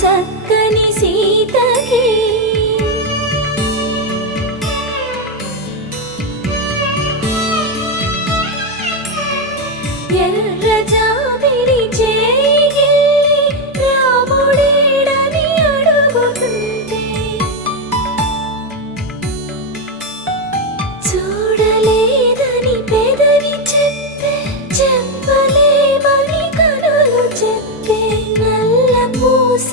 చక్కని సీతకి ఎర్ర జాబిలి చేయి రాముడేడని అడుగుతుంటే చూడలేదని పెదవి చెప్పే చెప్పలేమని కనులు చెప్పే నల్ల పూస